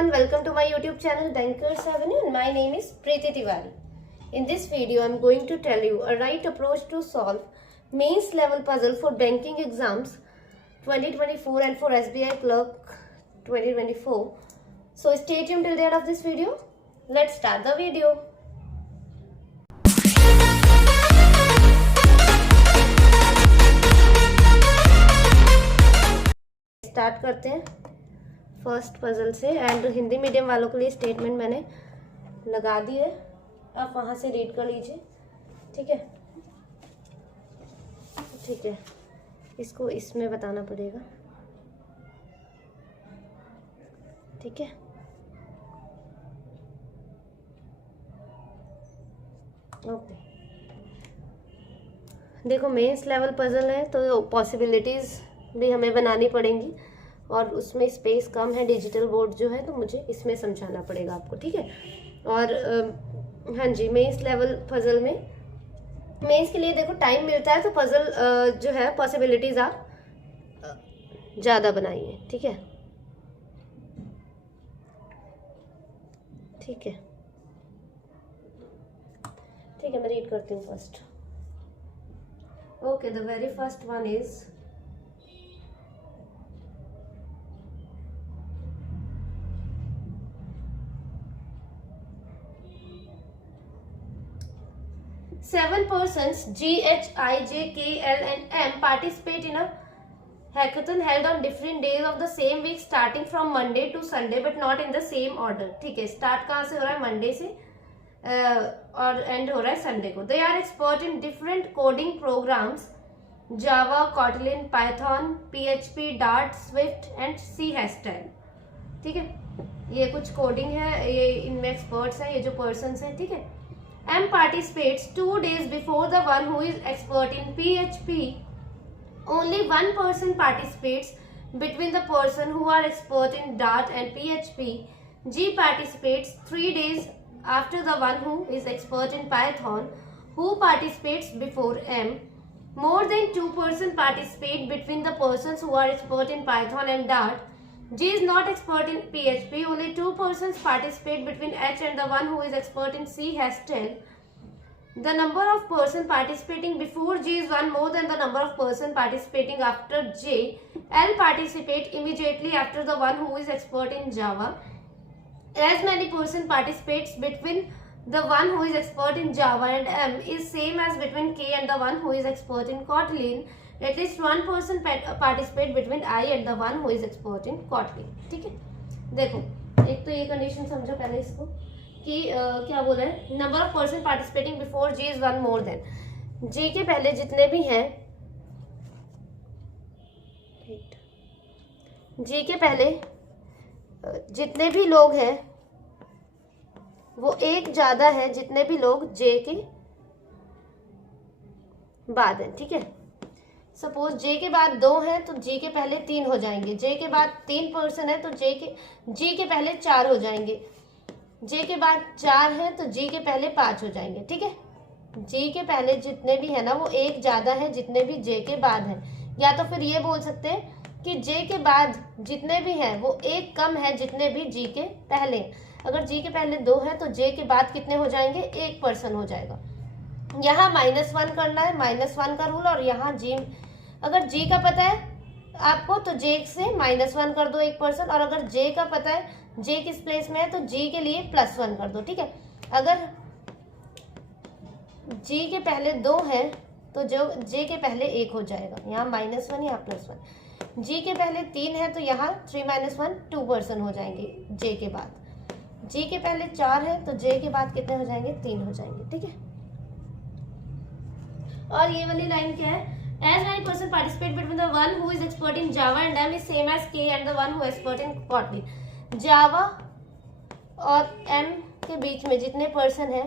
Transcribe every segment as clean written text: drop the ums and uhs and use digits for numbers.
everyone, welcome to my YouTube channel Bankers Avenue and my name is Preeti Tiwari. In this video, I am going to tell you a right approach to solve mains level puzzle for banking exams 2024 and for SBI Clerk 2024. So stay tuned till the end of this video. Let's start the video. Start करते हैं first puzzle से and Hindi medium वालों के लिए statement मैंने लगा दी है, आप वहां से रीड कर लीजिए। ठीक है, इसको इसमें बताना पड़ेगा। ठीक है, ओके। देखो मेंस लेवल पजल है तो पॉसिबिलिटीज भी हमें बनानी पड़ेंगी और उसमें स्पेस कम है, डिजिटल बोर्ड जो है, तो मुझे इसमें समझाना पड़ेगा आपको। ठीक है, और हाँ जी, मेंस लेवल पजल में मेंस के लिए देखो टाइम मिलता है तो पजल जो है पॉसिबिलिटीज आप ज़्यादा बनाइए। ठीक है, मैं रीड करती हूँ first. Okay, the very first one is seven persons G, H, I, J, K, L and M participate in a hackathon held on different days of the same week starting from Monday to Sunday but not in the same order। ठीक है, start कहाँ से हो रहा है? Monday से और and हो रहा है संडे को। They are expert in different coding programs Java, Kotlin, Python, PHP, Dart, Swift and C Haskell। ठीक है, ये कुछ कोडिंग है, ये इनमें एक्सपर्ट्स हैं, ये जो पर्सन्स हैं। ठीक है, M participates 2 days before the one who is expert in PHP. Only one person participates between the person who are expert in Dart and PHP. G participates 3 days after the one who is expert in Python, who participates before M. More than 2 persons participate between the persons who are expert in Python and Dart. G is not expert in PHP. Only 2 persons participate between H and the one who is expert in C Haskell. The number of persons participating before G is 1 more than the number of persons participating after J. L participate immediately after the one who is expert in Java. As many persons participates between the one who is expert in Java and M is same as between K and the one who is expert in Kotlin. At least one person participate between I and the one who is expert in Kotlin। ठीक है, देखो एक तो ये condition समझो पहले इसको कि क्या बोला है, number of person participating before G is 1 more than. G के पहले जितने भी हैं, जी के पहले जितने भी लोग हैं वो एक ज्यादा है जितने भी लोग जे के बाद हैं। ठीक है, सपोज जे के बाद 2 हैं तो जी के पहले 3 हो जाएंगे, जे के बाद 3 पर्सन है तो जी के पहले 4 हो जाएंगे, जे के बाद 4 हैं तो जी के पहले 5 हो जाएंगे। ठीक है, जी के पहले जितने भी है ना वो एक ज्यादा है जितने भी जे के बाद हैं, या तो फिर ये बोल सकते हैं कि जे के बाद जितने भी हैं वो एक कम है जितने भी जी के पहले। अगर जी के पहले 2 है तो जे के बाद कितने हो जाएंगे? 1 पर्सन हो जाएगा। यहाँ -1 करना है, -1 का रूल, और यहाँ जी, अगर जी का पता है आपको तो जे से -1 कर दो 1 पर्सन, और अगर जे का पता है जे किस प्लेस में है तो जी के लिए +1 कर दो। ठीक है, अगर जी के पहले 2 है तो जो जे के पहले 1 हो जाएगा, यहाँ -1 यहाँ +1। जी के पहले 3 है तो यहाँ 3 - 1 2 पर्सन हो जाएंगे जे के बाद। जी के पहले 4 है तो जे के बाद कितने हो जाएंगे? 3 हो जाएंगे। ठीक है, और ये वाली लाइन क्या है? As many persons participate between the one who is expert in Java and M is same as K and the one who is expert in Kotlin। Java और M के बीच में जितने पर्सन हैं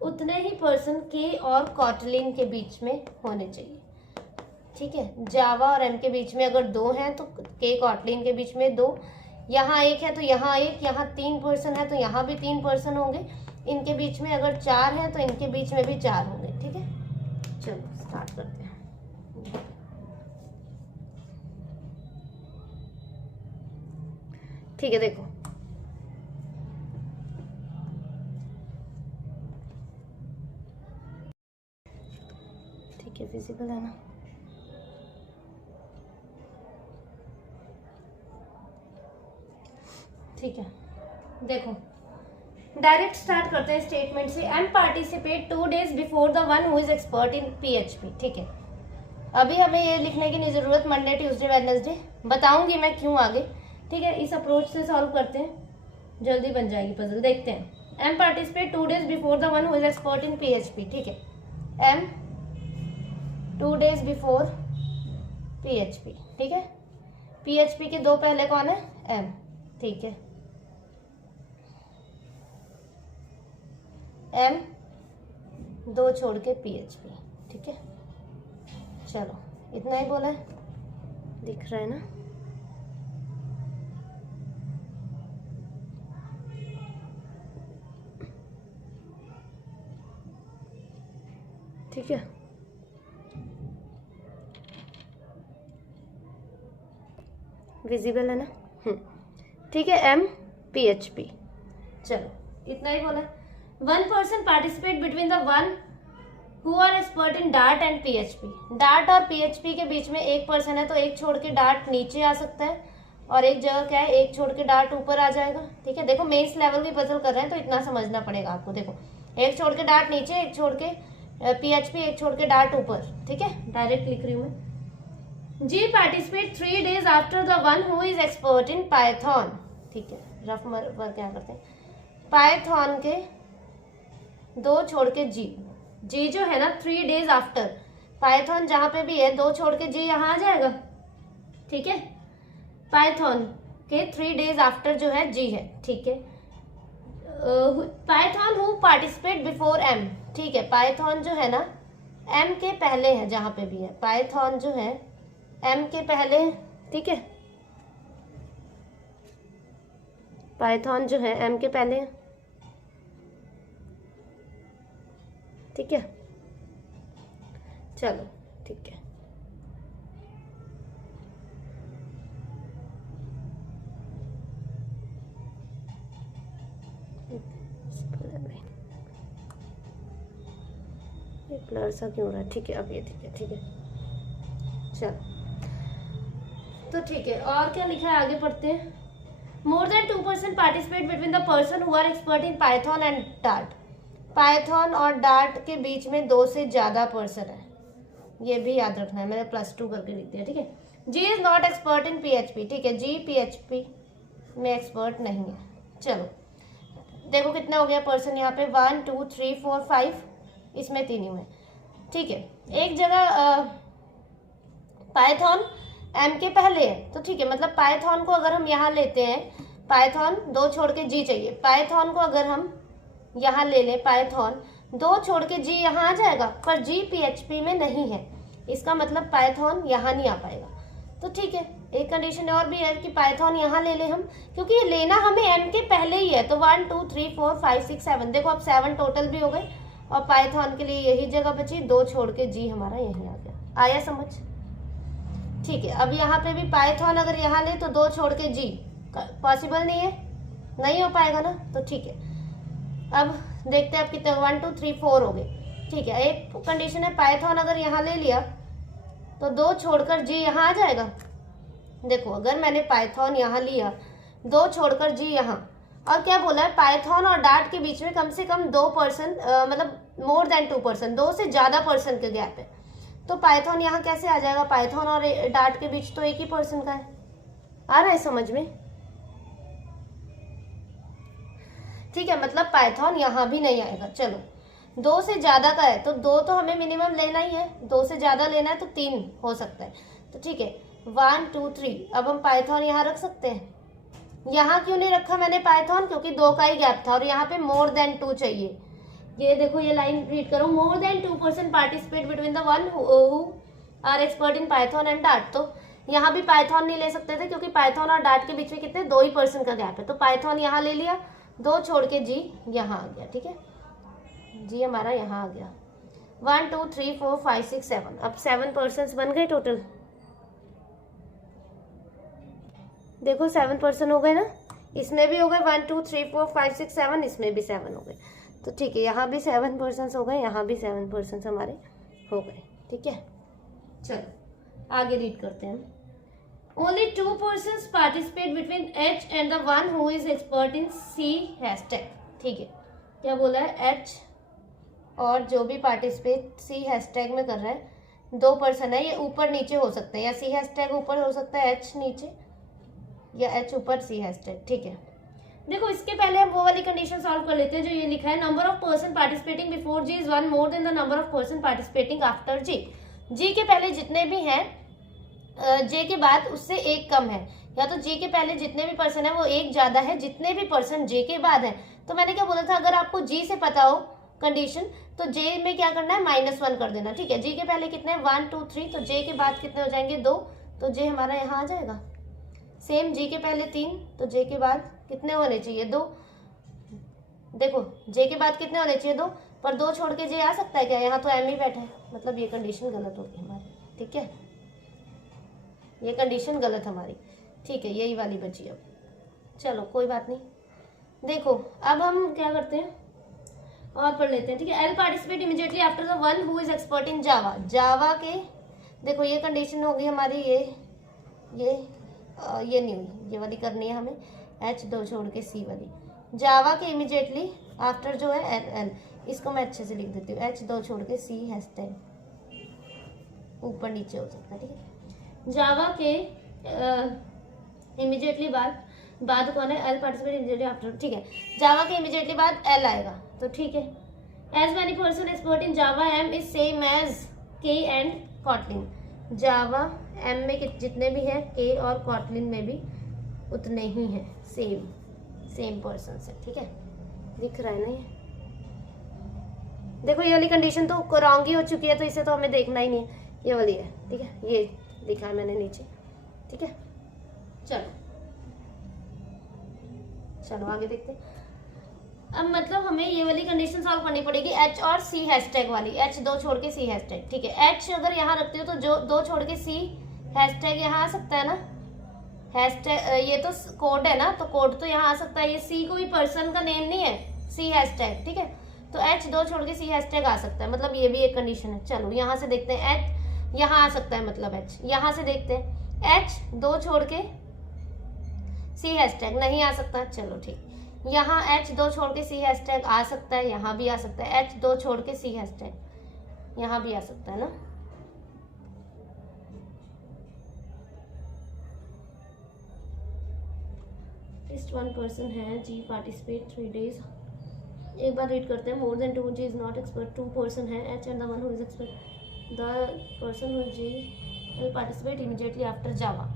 उतने ही पर्सन K और Kotlin के बीच में होने चाहिए। ठीक है, Java और M के बीच में अगर 2 हैं तो K Kotlin के बीच में 2, यहाँ 1 है तो यहाँ 1, यहाँ 3 पर्सन है तो यहाँ भी 3 पर्सन होंगे, इनके बीच में अगर 4 हैं तो इनके बीच में भी 4 होंगे। ठीक है, चलो स्टार्ट करते हैं। ठीक है, देखो ठीक है, विजिबल है ना? ठीक है, देखो डायरेक्ट स्टार्ट करते हैं स्टेटमेंट से। Am participate 2 days before the one who is expert in PHP। ठीक है, अभी हमें ये लिखने की नहीं जरूरत, मंडे ट्यूसडे वेडनेसडे बताऊंगी मैं क्यों आगे। ठीक है, इस अप्रोच से सॉल्व करते हैं, जल्दी बन जाएगी पजल। देखते हैं। M participate 2 days before the one who is expert in PHP। ठीक है, एम 2 days बिफोर PHP। ठीक है, PHP के 2 पहले कौन है? एम। ठीक है, एम 2 छोड़ के PHP। ठीक है, चलो इतना ही बोला है, दिख रहा है ना? ठीक है, विजिबल है ना? ठीक है, एम PHP। चलो इतना ही बोला। 1 person participate between the one who are expert in Dart and PHP। Dart और PHP के बीच में एक पर्सन है, तो एक छोड़ के Dart नीचे आ सकता है, और एक जगह क्या है, एक छोड़ के Dart ऊपर आ जाएगा। ठीक है, देखो मेंस लेवल की पजल कर रहे हैं तो इतना समझना पड़ेगा आपको। देखो एक छोड़ के Dart नीचे, एक छोड़ के PHP, एक छोड़ के Dart ऊपर। ठीक है, डायरेक्ट लिख रही हूँ मैं। G participate 3 days after the one who is expert in Python। ठीक है, रफ वर्क क्या करते हैं, पाइथन के 2 छोड़ के जी जो है ना 3 days आफ्टर, पाइथन जहां पे भी है 2 छोड़ के जी यहाँ आ जाएगा। ठीक है, पाइथन के 3 days आफ्टर जो है जी है। ठीक है, Python who participate before M. ठीक है, पाइथन जो है ना एम के पहले है, जहां पे भी है पाइथन जो है एम के पहले है। ठीक है, पाइथन जो है एम के पहले है। ठीक है, चलो ठीक है, ये ब्लर सा क्यों हो रहा है? ठीक है, अब ये ठीक है। ठीक है, चलो तो ठीक है, और क्या लिखा है आगे पढ़ते हैं। More than 2 person participate between the person who are expert in Python and Dart. Python और डार्ट के बीच में 2 से ज्यादा पर्सन है, ये भी याद रखना है, मैंने +2 करके लिख दिया। ठीक है, G is not expert in PHP। ठीक है, जी PHP में एक्सपर्ट नहीं है। चलो देखो कितने हो गया पर्सन यहाँ पे, 1 2 3 4 5, इसमें 3 ही हुए। ठीक है, एक जगह पाइथन एम के पहले है, तो ठीक है, मतलब पाइथन को अगर हम यहाँ लेते हैं, पाइथन 2 छोड़ के जी चाहिए, पाइथन को अगर हम यहाँ ले लें, पाइथन 2 छोड़ के जी यहाँ आ जाएगा, पर जी PHP में नहीं है, इसका मतलब पाइथन यहाँ नहीं आ पाएगा। तो ठीक है, एक कंडीशन और भी है कि पाइथन यहाँ ले लें हम, क्योंकि ये लेना हमें एम के पहले ही है। तो 1 2 3 4 5 6 7, देखो अब 7 टोटल भी हो गए, और पाइथन के लिए यही जगह बची, 2 छोड़ के जी हमारा यहीं आ गया। आया समझ? ठीक है, अब यहाँ पे भी पाइथन अगर यहाँ ले तो 2 छोड़ के जी पॉसिबल नहीं है, नहीं हो पाएगा ना। तो ठीक है, अब देखते हैं अब कितने, 1 2 3 4 हो गए। ठीक है, एक कंडीशन है, पाइथन अगर यहाँ ले लिया तो 2 छोड़कर जी यहाँ आ जाएगा। देखो अगर मैंने पाइथन यहाँ लिया, 2 छोड़कर जी यहाँ, और क्या बोला है, पाइथन और डार्ट के बीच में कम से कम 2 पर्सन, मतलब मोर देन 2 पर्सन, 2 से ज्यादा पर्सन का गैप है, तो पाइथन यहाँ कैसे आ जाएगा? पाइथन और डार्ट के बीच तो एक ही पर्सन का है। आ रहा है समझ में? ठीक है, मतलब पाइथन यहाँ भी नहीं आएगा। चलो 2 से ज्यादा का है, तो 2 तो हमें मिनिमम लेना ही है, 2 से ज्यादा लेना है तो 3 हो सकता है। तो ठीक है, 1 2 3, अब हम पाइथन यहाँ रख सकते हैं। यहाँ क्यों नहीं रखा मैंने पाइथन? क्योंकि 2 का ही गैप था, और यहाँ पे मोर देन 2 चाहिए। ये देखो, ये लाइन रीड करो, more than 2 person participate between the one who are expert in Python and Dart. तो यहाँ भी पाइथन नहीं ले सकते थे, क्योंकि पाइथन और डार्ट के बीच में कितने, 2 ही पर्सन का गैप है। तो पाइथन यहाँ ले लिया, 2 छोड़ के जी यहाँ आ गया। ठीक है, जी हमारा यहाँ आ गया। 1 2 3 4 5 6 7, अब 7 पर्सन बन गए टोटल। देखो 7 पर्सन हो गए ना, इसमें भी हो गए 1 2 3 4 5 6 7, इसमें भी 7 हो गए। तो ठीक है, यहाँ भी 7 पर्सन हो गए, यहाँ भी 7 पर्सन हमारे हो गए। ठीक है, चलो आगे रीड करते हैं। Only 2 persons participate between H and the one who is expert in C hashtag। ठीक है, क्या बोला है, H और जो भी पार्टिसिपेट C हैशटैग में कर रहा है, 2 पर्सन है, ये ऊपर नीचे हो सकते हैं, या C हैशटैग ऊपर हो सकता है H नीचे, या H ऊपर C हैशटैग। ठीक है, देखो इसके पहले हम वो वाली कंडीशन सॉल्व कर लेते हैं जो ये लिखा है, number of person participating before G is 1 more then the number of person participating after G। G के पहले जितने भी हैं J के बाद उससे एक कम है, या तो J के पहले जितने भी पर्सन है वो एक ज्यादा है जितने भी पर्सन J के बाद है। तो मैंने क्या बोला था, अगर आपको G से पता हो कंडीशन तो J में क्या करना है, -1 कर देना। ठीक है, G के पहले कितने हैं, 1 2 3, तो J के बाद कितने हो जाएंगे, 2, तो J हमारा यहाँ आ जाएगा। सेम G के पहले 3, तो J के बाद कितने होने चाहिए, 2। देखो J के बाद कितने होने चाहिए, 2, पर 2 छोड़ के J आ सकता है क्या, यहाँ तो M ही बैठा है, मतलब ये कंडीशन गलत होगी हमारी। ठीक है, ये कंडीशन गलत हमारी। ठीक है, यही वाली बची अब, चलो कोई बात नहीं। देखो अब हम क्या करते हैं और पढ़ लेते हैं। ठीक है, L participate immediately after the one who is expert in Java. Java के देखो ये कंडीशन होगी हमारी, ये नहीं हुई, ये वाली करनी है हमें, H 2 छोड़ के C वाली। जावा के इमीडिएटली आफ्टर जो है एल, इसको मैं अच्छे से लिख देती हूँ, H 2 छोड़ के C हैशटैग, ऊपर नीचे हो सकता है। ठीक है, जावा के इमीडिएटली बाद कौन है, एल पार्टिसिपेट इमीडिएटली आफ्टर। ठीक है, जावा के इमीडिएटली बाद एल आएगा, तो ठीक है। As many person expert in Java M is same as K and Kotlin. Java M में जितने भी हैं के और कॉटलिन में भी उतने ही हैं, सेम पर्सन है। ठीक है, दिख रहा है ना ये, देखो ये वाली कंडीशन तो रॉन्ग ही हो चुकी है, तो इसे तो हमें देखना ही नहीं है, ये वाली है। ठीक है, ये लिखा है मैंने नीचे। ठीक है, चलो आगे देखते हैं। अब मतलब हमें ये वाली कंडीशन सॉल्व करनी पड़ेगी, H और C हैशटैग वाली, H 2 छोड़ के C हैशटैग। ठीक है, H अगर यहाँ रखते हो तो जो 2 छोड़ के C हैशटैग यहाँ आ सकता है ना, हैशटैग ये तो कोड है ना, तो कोड तो यहाँ आ सकता है। ये C कोई पर्सन का नेम नहीं है, C हैशटैग। ठीक है, तो H 2 छोड़ के C हैशटैग आ सकता है, मतलब ये भी एक कंडीशन है। चलो यहाँ से देखते हैं, H यहाँ आ सकता है, मतलब H यहाँ से देखते हैं, H 2 छोड़ के C हैशटैग नहीं आ सकता। चलो ठीक, यहाँ H 2 छोड़ के C हैशटैग आ सकता है, यहाँ भी आ सकता है, H 2 छोड़ के C हैशटैग यहाँ भी आ सकता है ना। Just 1 person है, G participate 3 days। एक बार रीड करते हैं, more than 2 G is not expert. 2 person है, H and the one who is expert, the person who G will participate immediately after जावा।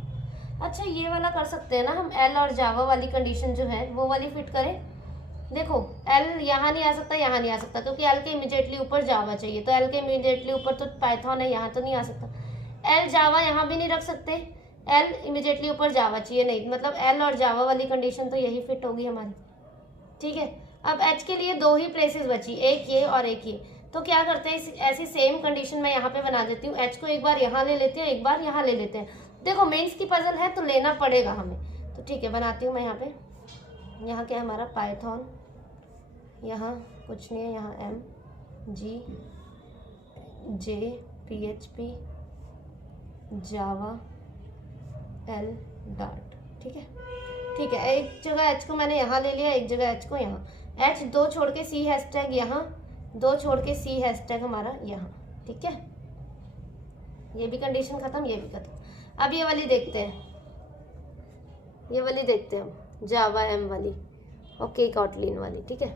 अच्छा ये वाला कर सकते हैं ना हम, L और जावा वाली कंडीशन जो है वो वाली फिट करें। देखो L यहाँ नहीं आ सकता, यहाँ नहीं आ सकता, क्योंकि L के इमीडिएटली ऊपर जावा चाहिए, तो L के इमीडिएटली ऊपर तो पाइथन है, यहाँ तो नहीं आ सकता। L जावा यहाँ भी नहीं रख सकते, L इमीडिएटली ऊपर जावा चाहिए, नहीं, मतलब L और जावा वाली कंडीशन तो यही फिट होगी हमारी। ठीक है, अब H के लिए 2 ही प्लेसेस बची, एक ये और एक ये, तो क्या करते हैं, ऐसी सेम कंडीशन मैं यहाँ पे बना देती हूँ। H को एक बार यहाँ ले लेते हैं, एक बार यहाँ ले लेते हैं। देखो मेंस की पजल है तो लेना पड़ेगा हमें, तो ठीक है बनाती हूँ मैं यहाँ पे। यहाँ क्या है हमारा, पाइथन, यहाँ कुछ नहीं है, यहाँ M G J PHP जावा L डार्ट। ठीक है, ठीक है, एक जगह H को मैंने यहाँ ले लिया, एक जगह H को यहाँ, H 2 छोड़ के C हैशटैग यहाँ, 2 छोड़ के C हैशटैग हमारा यहाँ। ठीक है, ये भी कंडीशन खत्म, ये भी खत्म। अब ये वाली देखते हैं, ये वाली देखते हैं हम, जावा M वाली और के कॉटलिन वाली। ठीक है,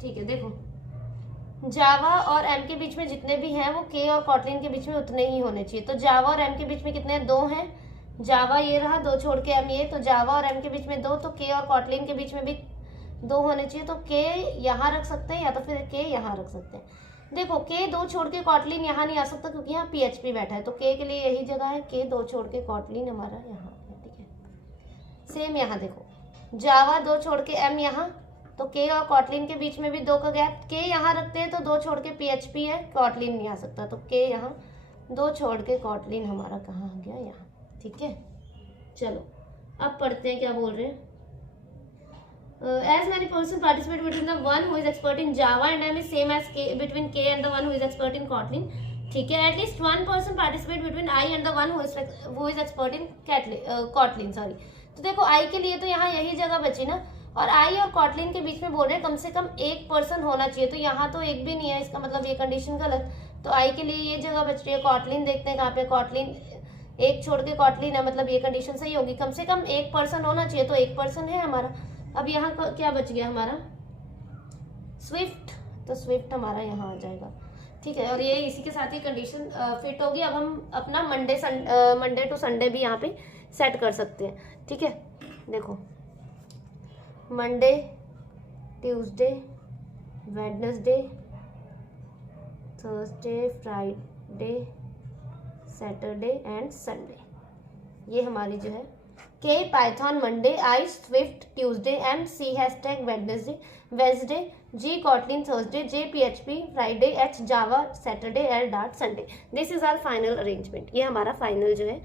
ठीक है, देखो जावा और M के बीच में जितने भी हैं वो के और कॉटलिन के बीच में उतने ही होने चाहिए। तो जावा और M के बीच में कितने हैं, 2 हैं, जावा ये रहा, 2 छोड़ के M ये, तो जावा और M के बीच में 2, तो के और कॉटलिन के बीच में भी 2 होने चाहिए। तो के यहाँ रख सकते हैं या तो फिर के यहाँ रख सकते हैं। देखो के 2 छोड़ के कॉटलिन यहाँ नहीं आ सकता क्योंकि यहाँ PHP बैठा है, तो के लिए यही जगह है, के 2 छोड़ के कॉटलिन हमारा यहाँ है। ठीक है, सेम यहाँ देखो जावा 2 छोड़ के M यहाँ, तो के और कॉटलिन के बीच में भी 2 का गैप, के यहाँ रखते हैं तो 2 छोड़ के PHP है, कॉटलिन नहीं आ सकता, तो के यहाँ, 2 छोड़ के कॉटलिन हमारा कहाँ आ गया, यहाँ। ठीक है, चलो अब पढ़ते हैं क्या बोल रहे हैं। As many person participate between the one who is expert in Java and M is same as K between K and the one who is expert in Kotlin. ठीक है, at least 1% participate between I and the one who is expert in Kotlin, sorry. तो देखो आई के लिए तो यहाँ यही जगह बची ना, और आई और कॉटलिन के बीच में बोल रहे हैं कम से कम 1% होना चाहिए, तो यहाँ तो एक भी नहीं है, इसका मतलब ये कंडीशन गलत। तो आई के लिए ये जगह बच रही है। कॉटलिन देखते हैं कहाँ पे, कॉटलिन एक छोड़ के कॉटलिन है, मतलब ये कंडीशन सही होगी, कम से कम 1% होना चाहिए, तो 1% है हमारा। अब यहाँ क्या बच गया हमारा, स्विफ्ट, तो स्विफ्ट हमारा यहाँ आ जाएगा। ठीक है, और ये इसी के साथ ही कंडीशन फिट होगी। अब हम अपना मंडे टू संडे भी यहाँ पे सेट कर सकते हैं। ठीक है, देखो Monday, Tuesday, Wednesday, Thursday, Friday, Saturday and Sunday, ये हमारी जो है के Python Monday, I Swift Tuesday, M C hashtag Wednesday, G Kotlin Thursday, J PHP Friday, H Java Saturday, L dot Sunday. This is our final arrangement. ये हमारा final जो है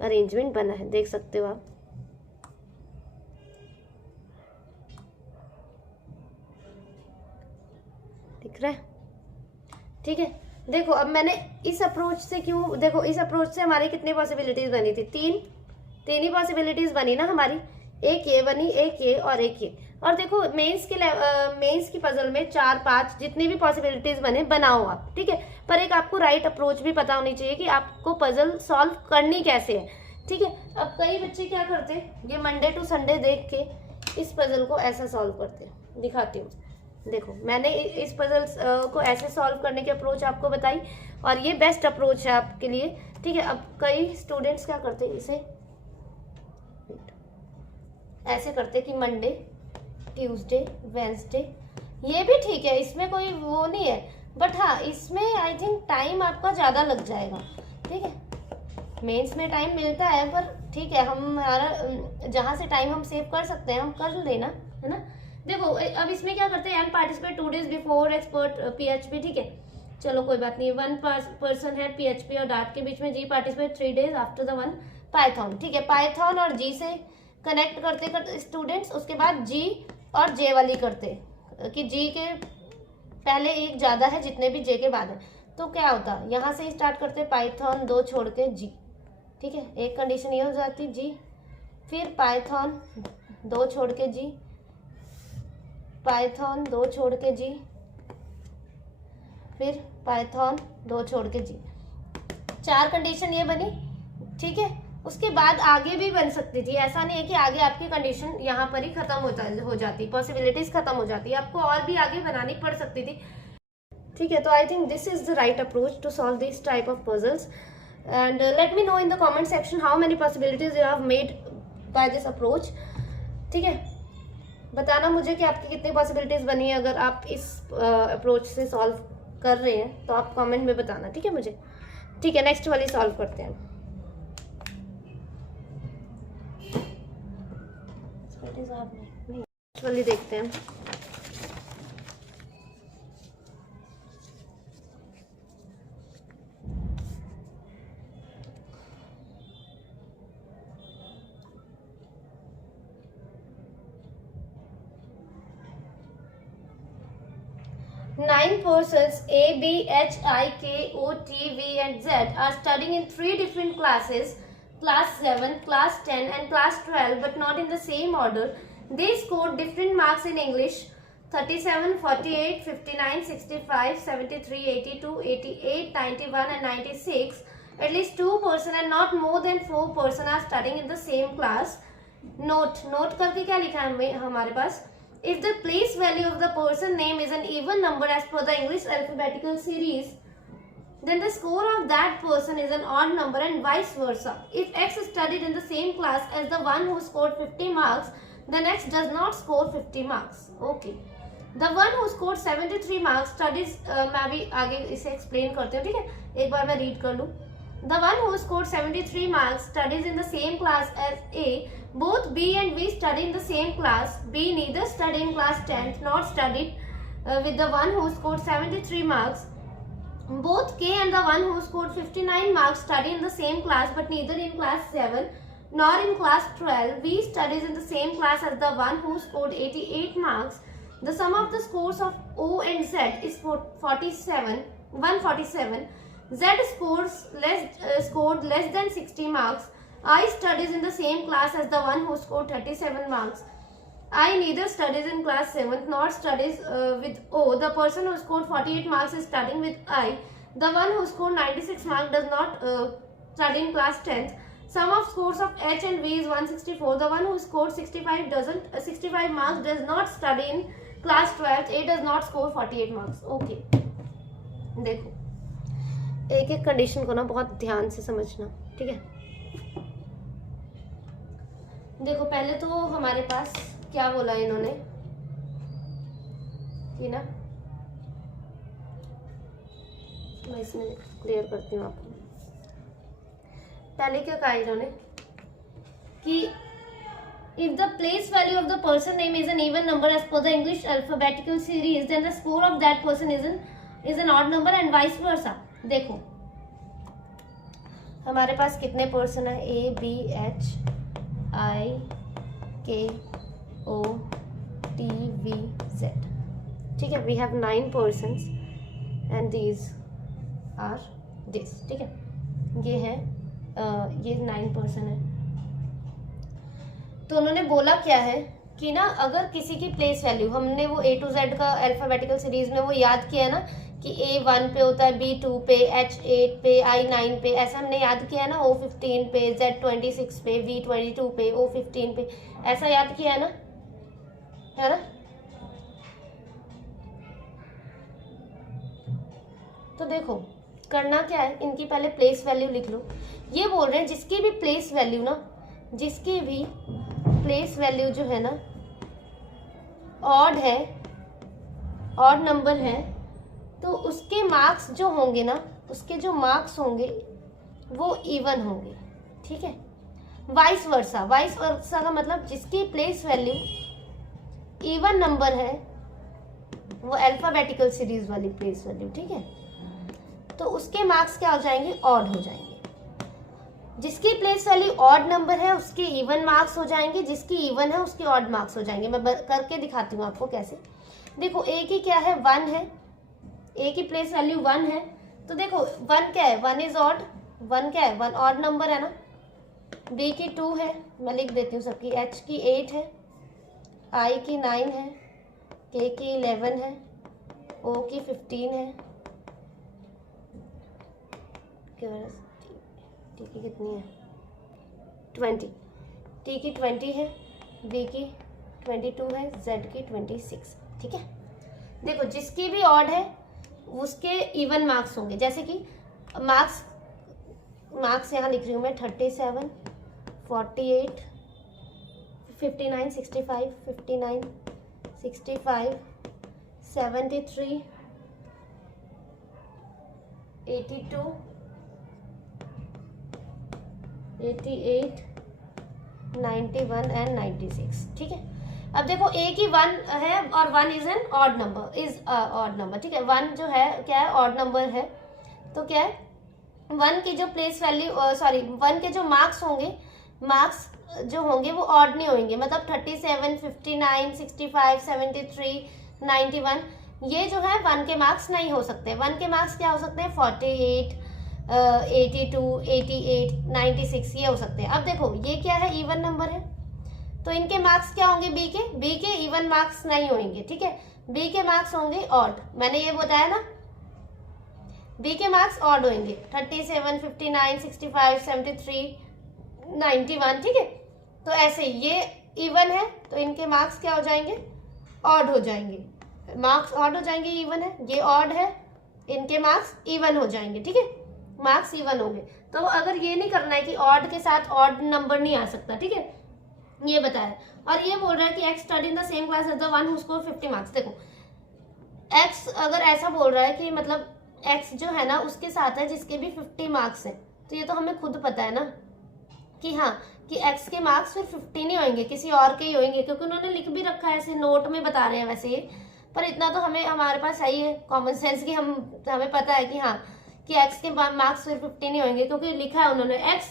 arrangement बना है, देख सकते हो आप। दिख रहा है? ठीक है, देखो अब मैंने इस अप्रोच से क्यों, देखो इस अप्रोच से हमारी कितनी पॉसिबिलिटीज बनी थी, तीन ही पॉसिबिलिटीज बनी ना हमारी, एक ये बनी, एक ये और एक ये। और देखो मेंस की पजल में 4-5 जितनी भी पॉसिबिलिटीज बने बनाओ आप, ठीक है, पर एक आपको राइट अप्रोच भी पता होनी चाहिए कि आपको पजल सॉल्व करनी कैसे है। ठीक है, अब कई बच्चे क्या करते हैं, ये मंडे टू संडे देख के इस पजल को ऐसा सॉल्व करते हैं। दिखाती हूँ, देखो मैंने इस पजल को ऐसे सॉल्व करने की अप्रोच आपको बताई, और ये बेस्ट अप्रोच है आपके लिए। ठीक है, अब कई स्टूडेंट्स क्या करते हैं, इसे ऐसे करते कि मंडे, ट्यूसडे, वेंसडे, ये भी ठीक है, इसमें कोई वो नहीं है, बट हाँ इसमें आई थिंक टाइम आपका ज़्यादा लग जाएगा। ठीक है, मेंस में टाइम मिलता है, पर ठीक है हमारा जहाँ से टाइम हम सेव कर सकते हैं हम कर लेना, है ना। देखो अब इसमें क्या करते हैं, M participate 2 days before expert PHP. ठीक है, चलो कोई बात नहीं, 1 person है पीएचपी और डार्ट के बीच में, G participate 3 days after the one Python. ठीक है, पाइथन और जी से कनेक्ट करते करते स्टूडेंट्स, उसके बाद जी और जे वाली करते कि जी के पहले एक ज़्यादा है जितने भी जे के बाद है, तो क्या होता, यहाँ से स्टार्ट करते पाइथन 2 छोड़ के जी। ठीक है, एक कंडीशन ये हो जाती जी, फिर पाइथन 2 छोड़ के जी, पाइथन 2 छोड़ के जी, फिर पाइथन 2 छोड़ के जी, 4 कंडीशन ये बनी। ठीक है, उसके बाद आगे भी बन सकती थी, ऐसा नहीं है कि आगे आपकी कंडीशन यहाँ पर ही खत्म हो जाती, पॉसिबिलिटीज खत्म हो जाती, आपको और भी आगे बनानी पड़ सकती थी। ठीक है, तो I think this is the right approach to solve this type of puzzles, and let me know in the comment section how many possibilities you have made by this approach. ठीक है, बताना मुझे कि आपकी कितनी पॉसिबिलिटीज बनी है अगर आप इस अप्रोच से सॉल्व कर रहे हैं, तो आप कमेंट में बताना। ठीक है मुझे, ठीक है, नेक्स्ट वाली सॉल्व करते हैं। नेक्स्ट वाली देखते हैं। Nine persons A, B, H, I, K, O, T, V and Z are studying in 3 different classes, class 7, class 10 and class 12, but not in the same order. They scored different marks in English: 37, 48, 59, 65, 73, 82, 88, 91 and 96. At least 2 persons and not more than 4 persons are studying in the same class. Note करके क्या लिखा है हमारे पास, if the place value of the person name is an even number as per the English alphabetical series, then the score of that person is an odd number and vice versa. If X studied in the same class as the one who scored 50 marks, then X does not score 50 marks. Okay. The one who scored 73 marks studies, मैं अभी आगे इसे explain करती हूँ, ठीक है, एक बार मैं read कर लूँ. The one who scored 73 marks studies in the same class as A. Both B and V study in the same class. B neither studied in class 10th nor studied with the one who scored 73 marks. Both K and the one who scored 59 marks study in the same class but neither in class 7 nor in class 12. V studies in the same class as the one who scored 88 marks. The sum of the scores of O and Z is 147. Z scored less than 60 marks. I studies in the same class as the one who scored 37 marks. I neither studies in class 7th nor studies with O. The person who scored 48 marks is studying with I. The one who scored 96 marks does not study in class 10th. Sum of scores of H and V is 164. The one who scored 65 marks does not study in class 12th. A does not score 48 marks. Okay. देखो एक एक condition को ना बहुत ध्यान से समझना, ठीक है। देखो पहले तो हमारे पास क्या बोला इन्होंने कि ना, मैं इसमें क्लियर करती हूँ आपको। पहले क्या कहा इन्होंने कि if the place value of the person name is an even number as per the English alphabetical series, then the score of that person is an odd number and vice versa. देखो हमारे पास कितने person है, A B H I K O T V Z, ठीक है। We have 9 persons and these are this, ठीक है। ये है ये 9 पर्सन है। तो उन्होंने बोला क्या है कि ना अगर किसी की प्लेस वैल्यू, हमने वो A to Z का अल्फाबेटिकल सीरीज में वो याद किया है ना कि A 1 पे होता है, B 2 पे, H 8 पे, I 9 पे, ऐसा हमने याद किया है ना, O 15 पे, Z 26 पे, V 22 पे, O 15 पे, ऐसा याद किया है ना, है ना। तो देखो करना क्या है, इनकी पहले प्लेस वैल्यू लिख लो। ये बोल रहे हैं जिसकी भी प्लेस वैल्यू ना, जिसकी भी प्लेस वैल्यू जो है ना ऑड है, ऑड नंबर है, तो उसके मार्क्स जो होंगे ना, उसके जो मार्क्स होंगे वो इवन होंगे, ठीक है। वाइस वर्सा, वाइस वर्सा का मतलब जिसकी प्लेस वैल्यू इवन नंबर है वो अल्फाबेटिकल सीरीज वाली प्लेस वैल्यू, ठीक है, तो उसके मार्क्स क्या हो जाएंगे, ऑड हो जाएंगे। जिसकी प्लेस वैल्यू ऑड नंबर है उसके इवन मार्क्स हो जाएंगे, जिसकी इवन है उसके ऑड मार्क्स हो जाएंगे। मैं करके दिखाती हूँ आपको कैसे। देखो A की क्या है, 1 है, A की प्लेस वैल्यू 1 है, तो देखो 1 क्या है, 1 इज ऑड, 1 क्या है, 1 ऑड नंबर है ना। B की 2 है, मैं लिख देती हूँ सबकी। H की 8 है, I की 9 है, K की 11 है, O की 15 है, टी की कितनी है, 20, टी की 20 है, बी की 22 है, जेड की 26, ठीक है। देखो जिसकी भी ऑड है उसके इवन मार्क्स होंगे, जैसे कि मार्क्स यहाँ लिख रही हूँ मैं, 37, 48, 59, 65, 59, 65, 73, 82, 88, 91 एंड 96, ठीक है। अब देखो A की 1 है और 1 is an odd number, is odd number, ठीक है। 1 जो है क्या है, ऑड नंबर है, तो क्या है 1 की जो प्लेस वैल्यू 1 के जो मार्क्स होंगे, मार्क्स जो होंगे वो ऑड नहीं होंगे, मतलब 37, 59, 65, 73, 91, ये जो है 1 के मार्क्स नहीं हो सकते। 1 के मार्क्स क्या हो सकते हैं, 48, 82, 88, 96, ये हो सकते हैं। अब देखो ये क्या है, इवन नंबर है, तो इनके मार्क्स क्या होंगे, बी के इवन मार्क्स नहीं होंगे, ठीक है। बी के मार्क्स होंगे ऑड, मैंने ये बताया ना, बी के मार्क्स ऑड होंगे, 37, 59, 65, 73, 91, ठीक है। तो ऐसे ये इवन है तो इनके मार्क्स क्या हो जाएंगे, ऑड हो जाएंगे, मार्क्स ऑड हो जाएंगे, इवन है, ये ऑड है, इनके मार्क्स इवन हो जाएंगे, ठीक है, मार्क्स इवन होंगे। तो अगर ये नहीं करना है कि ऑड के साथ ऑड नंबर नहीं आ सकता, ठीक है, ये बताया। और ये बोल रहा है कि X study in the same class as the one who score 50 marks. देखो एक्स अगर ऐसा बोल रहा है कि मतलब एक्स जो है ना उसके साथ है जिसके भी 50 मार्क्स हैं, तो ये तो हमें खुद पता है ना कि हाँ कि एक्स के मार्क्स फिर 50 नहीं होंगे, किसी और के ही होंगे, क्योंकि उन्होंने लिख भी रखा है, ऐसे नोट में बता रहे हैं वैसे ये, पर इतना तो हमारे पास सही है कॉमन सेंस की, हमें पता है कि हाँ कि एक्स के मार्क्स फिर 50 नहीं होंगे, क्योंकि लिखा है उन्होंने X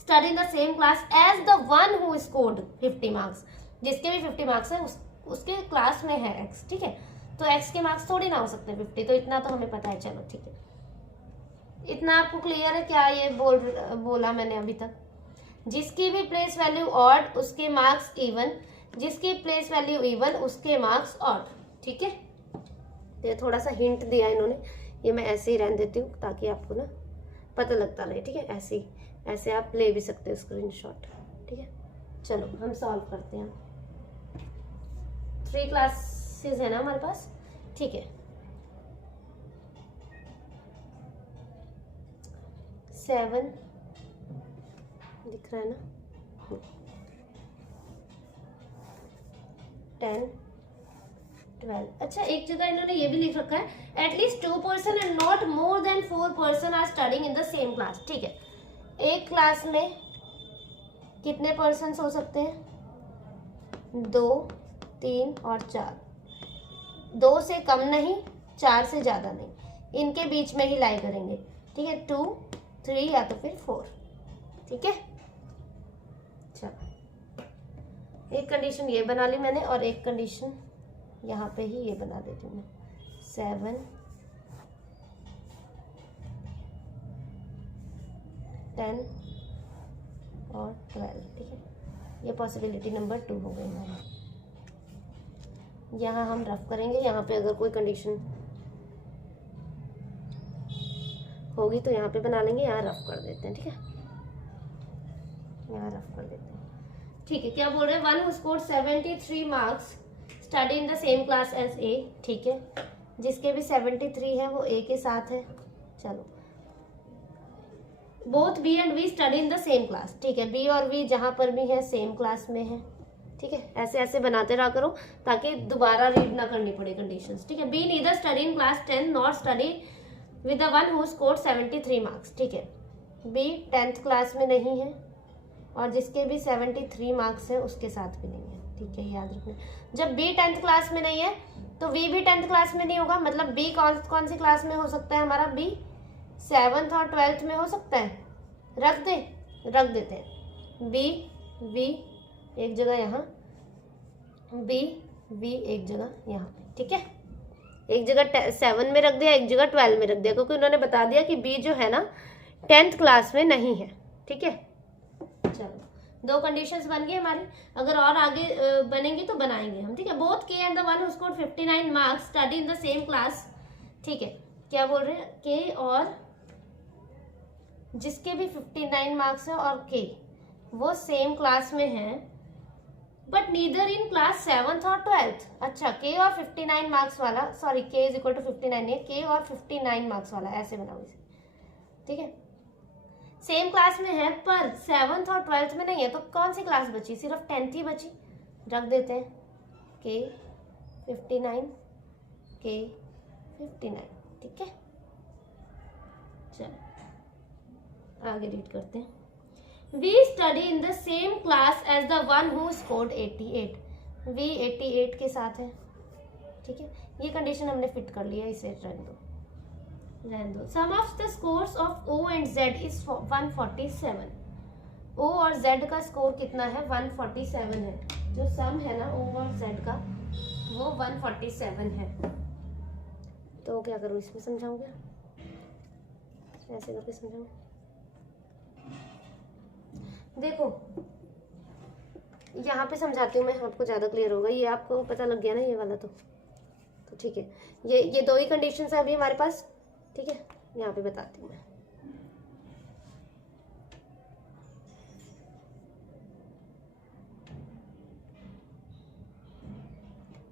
study in the same class as the one who scored 50 marks, जिसके भी 50 मार्क्स है उसके क्लास में है एक्स, ठीक है। तो एक्स के मार्क्स थोड़ी ना हो सकते 50, तो इतना तो हमें पता है, चलो ठीक है। इतना आपको क्लियर है क्या ये बोला मैंने अभी तक? जिसकी भी प्लेस वैल्यू ऑड उसके मार्क्स इवन, जिसकी प्लेस वैल्यू इवन उसके मार्क्स ऑड। ठीक है, ये थोड़ा सा हिंट दिया इन्होंने, ये मैं ऐसे ही रहने देती हूँ ताकि आपको ना पता लगता रहे। ठीक है, ऐसे ही, ऐसे आप ले भी सकते हो स्क्रीनशॉट। ठीक है, चलो हम सॉल्व करते हैं। 3 क्लासेस है ना हमारे पास। ठीक है, 7 दिख रहा है ना, 10 12। अच्छा, एक जगह इन्होंने ये भी लिख रखा है at least 2 person and not more than 4 person are studying in the same class. ठीक है, एक क्लास में कितने पर्सन हो सकते हैं? 2, 3 और 4। 2 से कम नहीं, 4 से ज्यादा नहीं, इनके बीच में ही लाई करेंगे। ठीक है, 2, 3 या तो फिर 4। ठीक है, चलो एक कंडीशन ये बना ली मैंने और एक कंडीशन यहाँ पे ही ये बना देती हूँ मैं। 7 10 और 12। ठीक है, ये पॉसिबिलिटी नंबर 2 हो गई हमारी। यहाँ हम रफ करेंगे, यहाँ पे अगर कोई कंडीशन होगी तो यहाँ पे बना लेंगे, यहाँ रफ कर देते हैं। ठीक है, यहाँ रफ कर देते हैं। ठीक है, क्या बोल रहे हैं? 1 who scored 73 marks study in the same class as A. ठीक है, जिसके भी 73 है वो ए के साथ है। चलो, both B and V study in the same class. ठीक है, बी और वी जहां पर भी है सेम क्लास में है। ठीक है, ऐसे ऐसे बनाते रहा करो ताकि दोबारा रीड ना करनी पड़े कंडीशंस। ठीक है, B neither study in class 10 not study with the one who scored 73 marks. ठीक है, बी 10th क्लास में नहीं है और जिसके भी 73 मार्क्स है उसके साथ भी नहीं है। ठीक है, याद रखना, जब बी 10th क्लास में नहीं है तो वी भी 10th क्लास में नहीं होगा। मतलब बी कौन सी क्लास में हो सकता है हमारा? बी 7th और 12th में हो सकता है। रख देते हैं बी वी एक जगह यहाँ, बी वी एक जगह यहाँ पे। ठीक है, एक जगह 7 में रख दिया, एक जगह 12 में रख दिया, क्योंकि उन्होंने बता दिया कि बी जो है ना 10th क्लास में नहीं है। ठीक है, चलो 2 कंडीशंस बन गई हमारी। अगर और आगे बनेंगी तो बनाएंगे हम। ठीक है, बोथ के and the one who scored 59 marks study in the same class. ठीक है, क्या बोल रहे हैं? के और जिसके भी 59 मार्क्स है और के वो सेम क्लास में है but neither in class 7th और 12th। अच्छा, के और 59 मार्क्स वाला, सॉरी के इज इक्वल टू 59 है, के और 59 मार्क्स वाला, ऐसे बनाओ इसे। ठीक है, सेम क्लास में है पर 7th और 12th में नहीं है, तो कौन सी क्लास बची? सिर्फ 10th ही बची। रख देते हैं के 59 के 59। ठीक है, चलो आगे रीड करते हैं। V study in the same class as the one who scored 88। V 88 के साथ है। ठीक है, ये कंडीशन हमने फिट कर लिया, इसे रहने दो। Sum of the scores of O and Z is 147। O और जेड का स्कोर कितना है? 147 है। जो सम है ना ओ और जेड का वो 147 है। तो क्या करूँ, इसमें समझाऊंगा, ऐसे करके समझाऊंगा। देखो यहाँ पे समझाती हूँ मैं, आपको ज़्यादा क्लियर होगा। ये आपको पता लग गया ना ये वाला, तो ठीक है, ये 2 ही कंडीशंस है अभी हमारे पास। ठीक है, यहाँ पे बताती हूँ मैं।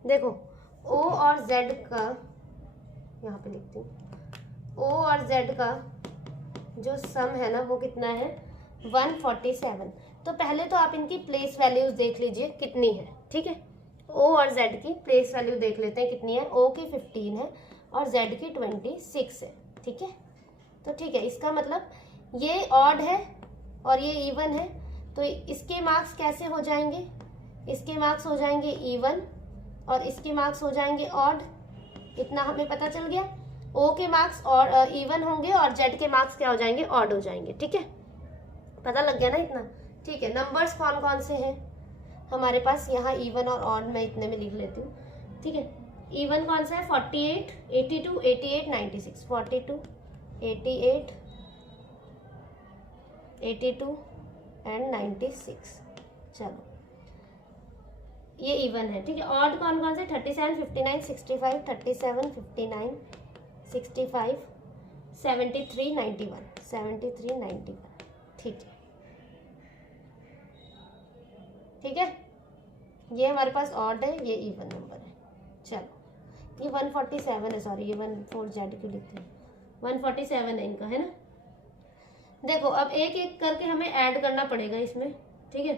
देखो O और Z का, यहाँ पे लिखती हूँ, O और Z का जो सम है ना वो कितना है? 147। तो पहले तो आप इनकी प्लेस वैल्यूज देख लीजिए कितनी है। ठीक है, O और Z की प्लेस वैल्यू देख लेते हैं कितनी है। O की 15 है और Z की 26 है। ठीक है, तो ठीक है, इसका मतलब ये ऑड है और ये इवन है, तो इसके मार्क्स कैसे हो जाएंगे? इसके मार्क्स हो जाएंगे इवन और इसके मार्क्स हो जाएंगे ऑड। इतना हमें पता चल गया। O के मार्क्स और इवन होंगे और Z के मार्क्स क्या हो जाएंगे? ऑड हो जाएंगे। ठीक है, पता लग गया ना इतना? ठीक है, नंबर्स कौन कौन से हैं हमारे पास? यहाँ इवन और ऑड मैं इतने में लिख लेती हूँ। ठीक है, इवन कौन सा है? 48, 82, 88, 96। 42, 88, 82 एंड 96। चलो ये इवन है, ठीक है। ऑड कौन कौन से? 37, 59, 65, 37, 59, 65, 73, 91, 73, 91, ठीक है, ठीक है। ये हमारे पास ऑड है, ये इवन नंबर है। चलो ये 147 है, सॉरी ये 14Z क्यों लिखते हैं, 147 है इनका, है ना। देखो अब एक एक करके हमें ऐड करना पड़ेगा इसमें, ठीक है।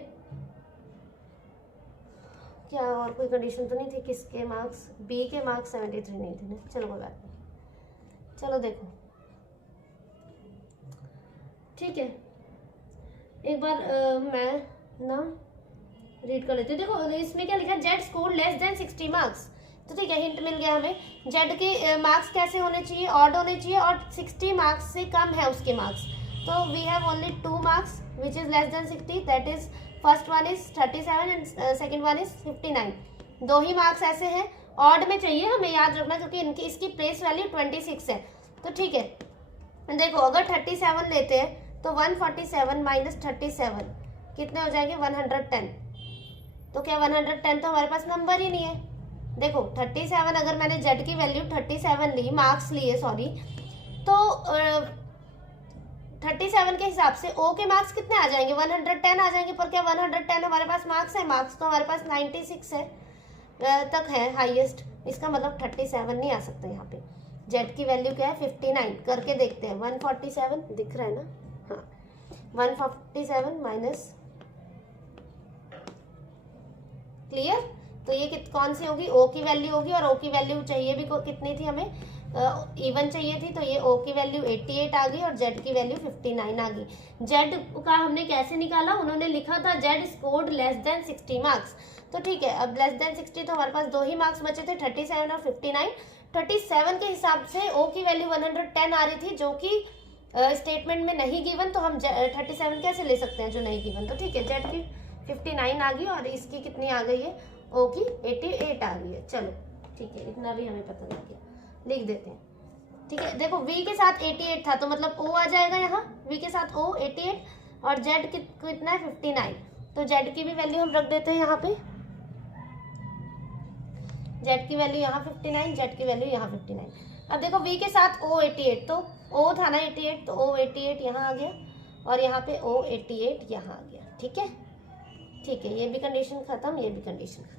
क्या और कोई कंडीशन तो नहीं थी? किसके मार्क्स? बी के मार्क्स 73 नहीं थे ना, चलो कोई बात नहीं। चलो देखो, ठीक है, एक बार मैं ना रीड कर लेती हूँ। देखो इसमें क्या लिखा है, Z score less than 60 marks. तो ठीक है, हिंट मिल गया हमें। जेड के मार्क्स कैसे होने चाहिए? ऑड होने चाहिए, और 60 मार्क्स से कम है उसके मार्क्स। तो we have only 2 marks which is less than 60, that is first one is 37 and second one is 59। 2 ही मार्क्स ऐसे हैं। ऑड में चाहिए हमें, याद रखना, क्योंकि इनकी इसकी प्लेस वैल्यू 26 है। तो ठीक है, देखो अगर 37 लेते हैं तो 147 माइनस 37 कितने हो जाएंगे? 110। तो क्या 110 तो हमारे पास नंबर ही नहीं है। देखो 37 अगर मैंने जेड की वैल्यू 37 ली, मार्क्स लिए सॉरी, तो 37 के हिसाब से ओ के मार्क्स कितने आ जाएंगे? 110 आ जाएंगे। पर क्या 110 हमारे पास मार्क्स है? मार्क्स तो हमारे पास 96 है तक है हाईएस्ट। इसका मतलब 37 नहीं आ सकता यहाँ पे। जेड की वैल्यू क्या है? 59। करके देखते हैं। 147 दिख रहा है ना? हाँ, 147 माइनस, क्लियर। तो ये कौन सी होगी? ओ की वैल्यू होगी, और ओ की वैल्यू चाहिए भी कितनी थी हमें? इवन चाहिए थी। तो ये ओ की वैल्यू 88 आ गई और जेड की वैल्यू 59 आ गई। जेड का हमने कैसे निकाला? उन्होंने लिखा था Z scored less than 60 marks. तो ठीक है, अब लेस देन 60 तो हमारे पास 2 ही मार्क्स बचे थे, 37 और 59। 37 के हिसाब से ओ की वैल्यू 110 आ रही थी, जो कि स्टेटमेंट में नहीं गिवन। तो हम 37 कैसे ले सकते हैं जो नहीं गिवन? तो ठीक है, जेड की 59 आ गई और इसकी कितनी आ गई है? ओ की 88 आ गई है। चलो ठीक है, इतना भी हमें पता लग गया, लिख देते हैं। ठीक है, देखो v के साथ 88 था, तो मतलब o आ जाएगा यहाँ। v के साथ o 88 और z कितना है? 59। तो z की भी वैल्यू हम रख देते हैं यहाँ पे। z की वैल्यू यहाँ 59, z की वैल्यू यहाँ 59। अब देखो v के साथ o 88, तो o था ना 88, तो o 88 यहाँ आ गया और यहाँ पे o 88 यहाँ आ गया। ठीक है, ठीक है, ये भी कंडीशन खत्म, ये भी कंडीशन खत्म।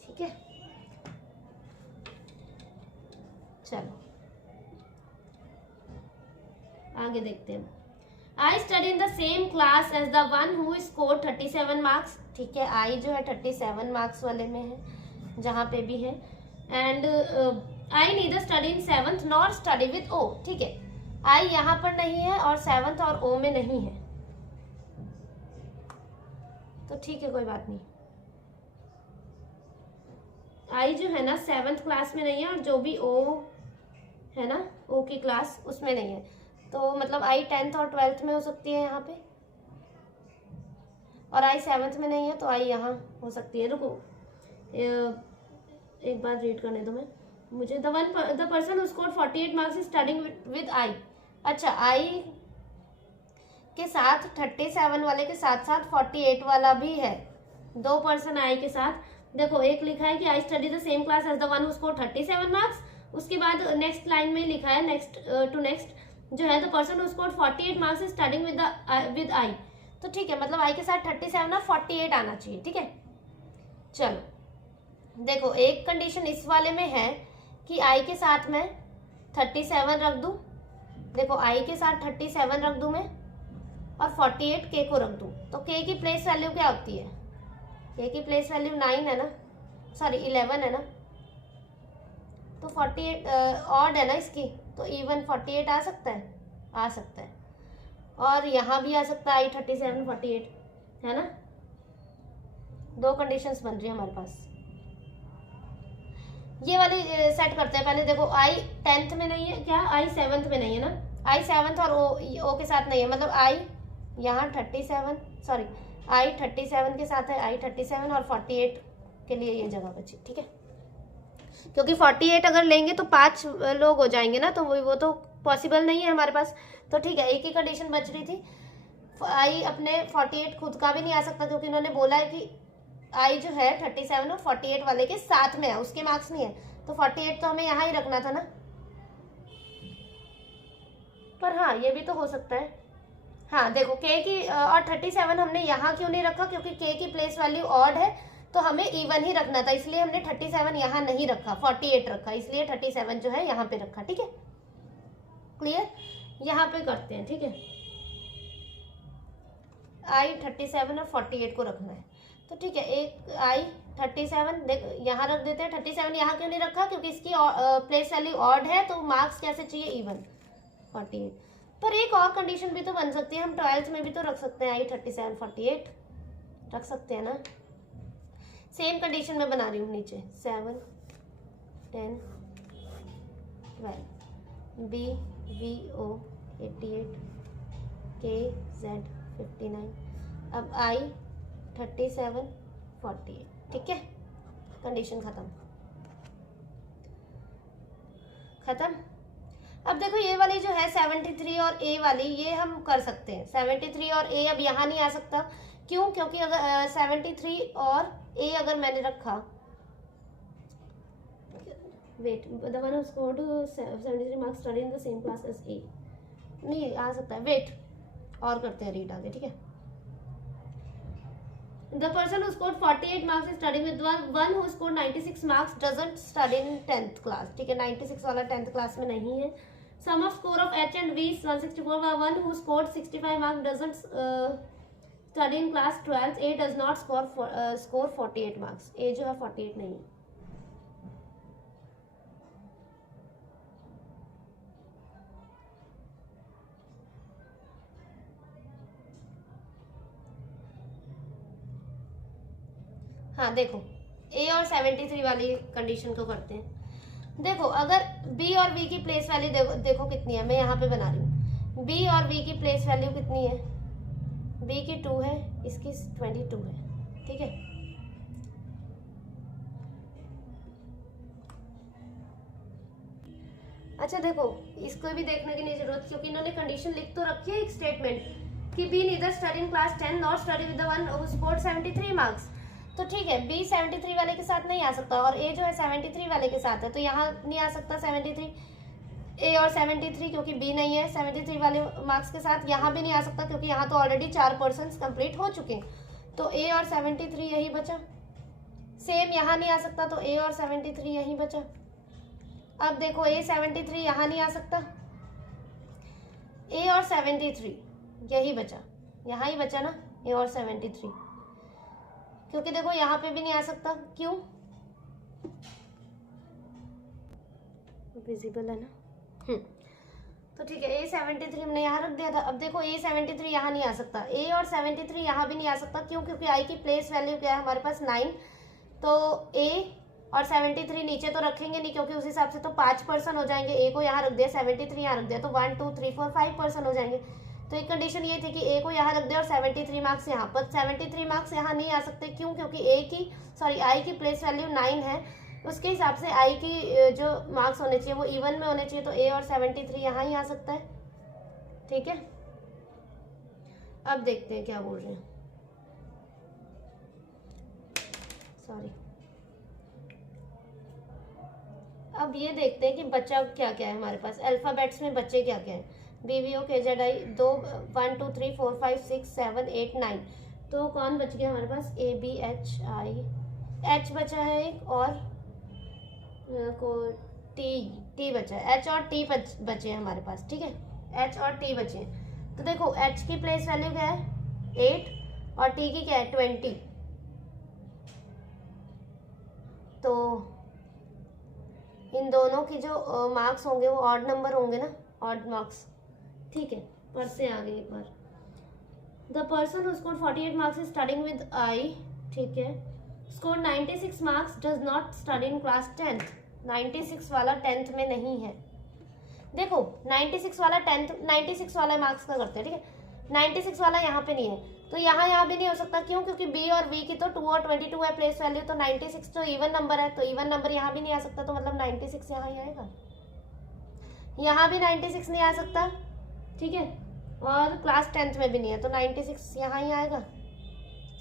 ठीक है, चलो आगे देखते हैं। I study in the same class as the one who score 37 marks. ठीक है, आई जो है 37 मार्क्स वाले में है, जहाँ पे भी है। And I neither study in 7th nor study with O. ठीक है, आई यहाँ पर नहीं है और 7th और ओ में नहीं है, तो ठीक है, कोई बात नहीं। आई जो है ना 7th क्लास में नहीं है, और जो भी ओ है ना, ओ की क्लास, उसमें नहीं है। तो मतलब आई 10th और 12th में हो सकती है यहाँ पे, और आई 7th में नहीं है, तो आई यहाँ हो सकती है। रुको एक बार रीड करने दो मैं मुझे। The person who scored 48 marks is studying with आई। अच्छा, आई के साथ 37 वाले के साथ साथ 48 वाला भी है। 2 पर्सन आई के साथ। देखो, एक लिखा है कि I study the same class as the one who scored 37 marks. उसके बाद नेक्स्ट लाइन में लिखा है नेक्स्ट टू नेक्स्ट जो है, the person who scored 48 marks is studying with आई। तो ठीक है, मतलब आई के साथ 37 और 48 आना चाहिए। ठीक है, चलो देखो, एक कंडीशन इस वाले में है कि आई के साथ मैं 37 रख दूं। देखो, आई के साथ 37 रख दूं मैं और 48 के को रख दूं, तो के की प्लेस वैल्यू क्या होती है? के की प्लेस वैल्यू 9 है ना, सॉरी 11 है ना, तो 48 ऑड है ना इसकी, तो इवन 48 आ सकता है, आ सकता है। और यहाँ भी आ सकता है आई 37 48, है ना। 2 कंडीशंस बन रही है हमारे पास। ये वाली सेट करते हैं पहले। देखो, आई 10th में नहीं है क्या? आई 7th में नहीं है ना। आई 7th और ओ के साथ नहीं है, मतलब आई यहाँ 37, सॉरी आई 37 के साथ है, आई 37 और 48 के लिए ये जगह बची। ठीक है, क्योंकि 48 अगर लेंगे तो 5 लोग हो जाएंगे ना, तो वो तो पॉसिबल नहीं है हमारे पास। तो ठीक है, एक ही कंडीशन बच रही थी। आई अपने 48 खुद का भी नहीं आ सकता, क्योंकि इन्होंने बोला है कि आई जो है 37 और 48 वाले के साथ में है, उसके मार्क्स नहीं है, तो 48 तो हमें यहाँ ही रखना था ना। पर हाँ ये भी तो हो सकता है। हाँ देखो के की और 37 हमने यहाँ क्यों नहीं रखा, क्योंकि के की प्लेस वैल्यू ऑड है, तो हमें इवन ही रखना था, इसलिए हमने 37 यहाँ नहीं रखा, 48 रखा, इसलिए 37 जो है यहाँ पे रखा। ठीक है, क्लियर? यहाँ पे करते हैं। ठीक है, आई 37 और 48 को रखना है, तो ठीक है, एक आई 37 देख यहाँ रख देते हैं। 37 यहाँ क्यों नहीं रखा, क्योंकि इसकी प्लेस वैल्यू ऑड है, तो मार्क्स कैसे चाहिए, इवन 48। पर एक और कंडीशन भी तो बन सकती है, हम 12th में भी तो रख सकते हैं, आई 37 48 रख सकते हैं ना। सेम कंडीशन में बना रही हूँ, नीचे 7 10 12 बी वी ओ 88 के जेड 59, अब आई 37 48। ठीक है, कंडीशन खत्म। अब देखो ये वाली जो है 73 और ए वाली, ये हम कर सकते हैं। 73 और ए अब यहाँ नहीं आ सकता, क्यों? क्योंकि अगर 73 और ए अगर मैंने रखा, wait, the one who scored 73 marks study in the same class as A, नहीं आ सकता है। वेट, और करते हैं रीड आगे। ठीक है, the person who scored 48 marks is studying with one who scored 96 marks doesn't study in 10th class। ठीक है, 96 वाला 10th class में नहीं है। sum of score of H and V is 164, while one who scored 65 marks doesn't study in class 12th। A does not score 48 marks। A जो है 48 नहीं है। हाँ देखो, ए और 73 वाली कंडीशन को करते हैं। देखो अगर बी और वी की प्लेस वैल्यू देखो कितनी है, मैं यहाँ पे बना रही हूँ। बी और वी की प्लेस वैल्यू कितनी है, बी की 2 है, इसकी 22 है। ठीक है, अच्छा देखो इसको भी देखने की नहीं जरूरत, क्योंकि इन्होंने कंडीशन लिख तो रखी है एक स्टेटमेंट कि B neither study in class 10 not study with the one who scored 73 marks. तो ठीक है, बी 73 वाले के साथ नहीं आ सकता, और ए जो है 73 वाले के साथ है, तो यहाँ नहीं आ सकता 73 ए और 73, क्योंकि बी नहीं है 73 वाले मार्क्स के साथ। यहाँ भी नहीं आ सकता, क्योंकि यहाँ तो ऑलरेडी 4 पर्सन्स कंप्लीट हो चुके हैं, तो ए और 73 यही बचा। सेम यहाँ नहीं आ सकता, तो ए और 73 यही बचा। अब देखो ए 73 यहाँ नहीं आ सकता, ए और 73 यही बचा, यहाँ ही बचा ना, ए और 73, क्योंकि देखो यहाँ पे भी नहीं आ सकता, क्यों? विजिबल है ना। तो ठीक है, ए 73 हमने यहाँ रख दिया था। अब देखो ए 73 यहाँ नहीं आ सकता, ए और 73 यहाँ भी नहीं आ सकता, क्यों? क्योंकि आई की प्लेस वैल्यू क्या है हमारे पास 9, तो ए और 73 नीचे तो रखेंगे नहीं, क्योंकि उस हिसाब से तो 5 पर्सन हो जाएंगे। ए को यहाँ रख दिया, 73 यहाँ रख दिया, तो 1 2 3 4 5 पर्सन हो जाएंगे। तो एक कंडीशन ये थी कि ए को यहाँ रख दिया और 73 मार्क्स यहाँ पर। 73 मार्क्स यहाँ नहीं आ सकते, क्यों? क्योंकि आई की प्लेस वैल्यू 9 है, उसके हिसाब से आई की जो मार्क्स होने चाहिए वो इवन में होने चाहिए, तो ए और 73 यहाँ ही आ सकता है। ठीक है, अब देखते हैं क्या बोल रहे हैं। सॉरी, अब ये देखते हैं कि बच्चा क्या क्या है हमारे पास। अल्फाबेट्स में बच्चे क्या क्या हैं, BVO KZI 2 1 2 3 4 5 6 7 8 9, तो कौन बच गया हमारे पास? ABHI, H बचा है एक, और को T बचा है। H और T बचे हैं हमारे पास। ठीक है, H और T बचे हैं। तो देखो H की प्लेस वैल्यू क्या है 8 और T की क्या है 20, तो इन दोनों की जो मार्क्स होंगे वो ऑड नंबर होंगे ना, ऑड मार्क्स। ठीक है, पर से आगे एक बार, the person who scored 48 marks is studying with I. ठीक है, score 96 marks does not study in class 10th। 96 वाला 10th में नहीं है। देखो 96 वाला 10th 96 वाला मार्क्स का करते हैं। ठीक है, 96 वाला यहाँ पे नहीं है, तो यहाँ भी नहीं हो सकता, क्यों? क्योंकि बी और वी की तो 2 और 22 है प्लेस वैल्यू, तो 96 तो इवन नंबर है, तो इवन नंबर यहाँ भी नहीं आ सकता, तो मतलब 96 यहाँ ही आएगा। यहाँ भी 96 नहीं आ सकता। ठीक है, और क्लास 10th में भी नहीं है, तो 96 यहाँ ही आएगा,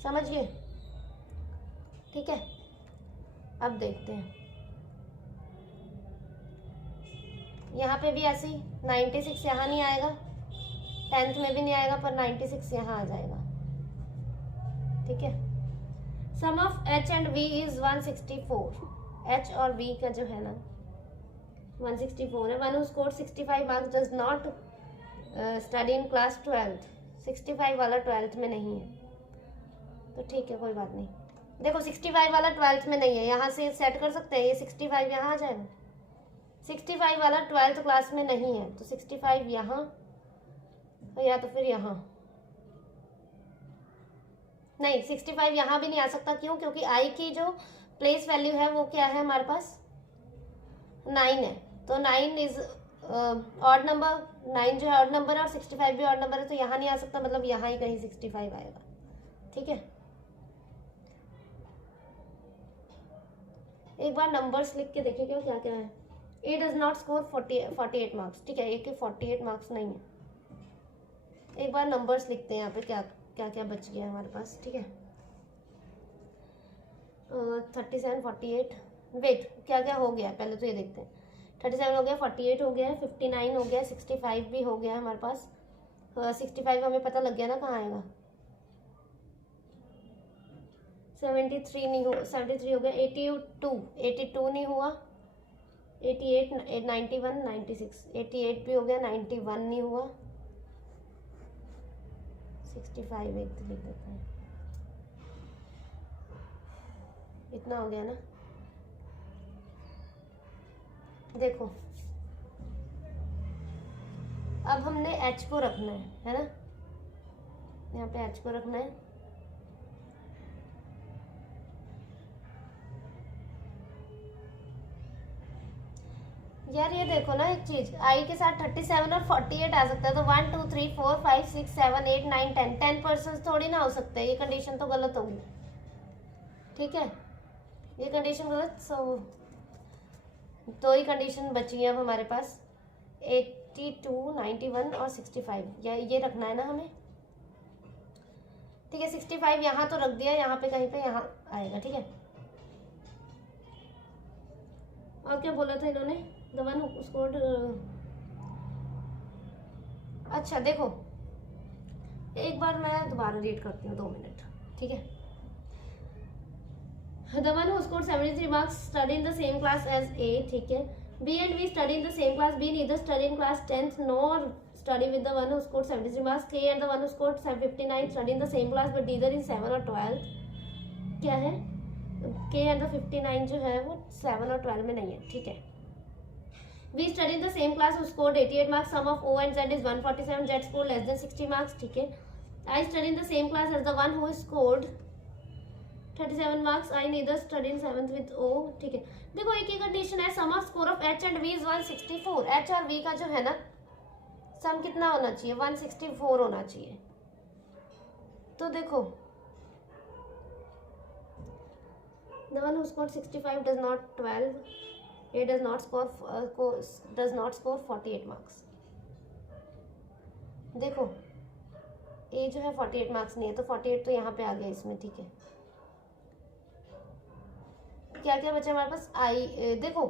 समझ गए? ठीक है, अब देखते हैं, यहाँ पे भी ऐसे ही 96 यहाँ नहीं आएगा, 10th में भी नहीं आएगा, पर 96 यहाँ आ जाएगा। ठीक है, sum of h and v is 164। h और v का जो है ना 164 है। One who scored 65 marks does not study in class 12th। 65 वाला 12th में नहीं है, तो ठीक है, कोई बात नहीं। देखो 65 वाला 12th में नहीं है, यहाँ से सेट कर सकते हैं, ये 65 यहाँ आ जाएगा। 65 वाला 12th क्लास में नहीं है, तो 65 यहाँ या तो फिर यहाँ, नहीं 65 यहाँ भी नहीं आ सकता। क्यों? क्योंकि आई की जो प्लेस वैल्यू है वो क्या है हमारे पास 9 है, तो 9 इज ऑड नंबर, 9 जो है ऑड नंबर है और 65 भी ऑड नंबर है, तो यहाँ नहीं आ सकता, मतलब यहाँ ही कहीं 65 आएगा। ठीक है, एक बार नंबर्स लिख के देखिए क्या क्या है। ए डज नॉट स्कोर 48 मार्क्स। ठीक है, ए के 48 मार्क्स नहीं है। एक बार नंबर्स लिखते हैं यहाँ पे क्या क्या क्या बच गया हमारे पास। ठीक है, 37 48, वेट क्या क्या हो गया पहले तो ये देखते हैं। 37 हो गया, 48 हो गया, 59 हो गया, 65 भी हो गया हमारे पास। 65 हमें पता लग गया ना कहाँ आएगा। 73 नहीं हो, 73 हो गया, 82 नहीं हुआ, 88 91 96, 88 भी हो गया, 91 नहीं हुआ, 65 एक लिख देते हैं, इतना हो गया ना। देखो अब हमने h को रखना है ना, यहाँ पे h को रखना है। यार ये देखो ना एक चीज, आई के साथ 37 और 48 आ सकता है, तो 1 2 3 4 5 6 7 8 9 10 10% थोड़ी ना हो सकता है, ये कंडीशन तो गलत होगी। ठीक है, ये कंडीशन गलत, सो दो ही कंडीशन बची है अब हमारे पास, 82 91 और 65, ये रखना है ना हमें। ठीक है, 65 यहाँ तो रख दिया, यहाँ पे कहीं पे यहाँ आएगा। ठीक है, और क्या बोला था इन्होंने, द वन हु स्कोर्ड, अच्छा देखो एक बार मैं दोबारा रीड करती हूँ, 2 मिनट। ठीक है, the one who scored 73 marks study in the same class as A. ठीक है, B and V study in the same class. B neither study in class 10th nor study with the one who scored 73 marks. K and the one who scored 59 study in the same class but neither in 7 or 12. क्या है, K and the 59 जो है वो 7 और 12 में नहीं है। ठीक है, We study in the same class who scored 88 marks. Sum of O and Z is 147. Z scored less than 60 marks. ठीक है, I study in the same class as the one who scored 37 marks. I neither study in 7th with O. ठीक है, देखो एक ही condition है, sum of score of H and V is 164। H और V का जो है ना सम कितना होना चाहिए, 164 होना चाहिए। तो देखो the one who scored 65 does not 12, A does not score 48 marks। देखो A जो है 48 मार्क्स नहीं है, तो 48 तो यहाँ पे आ गया इसमें। ठीक है, क्या क्या बचा हमारे पास, आई देखो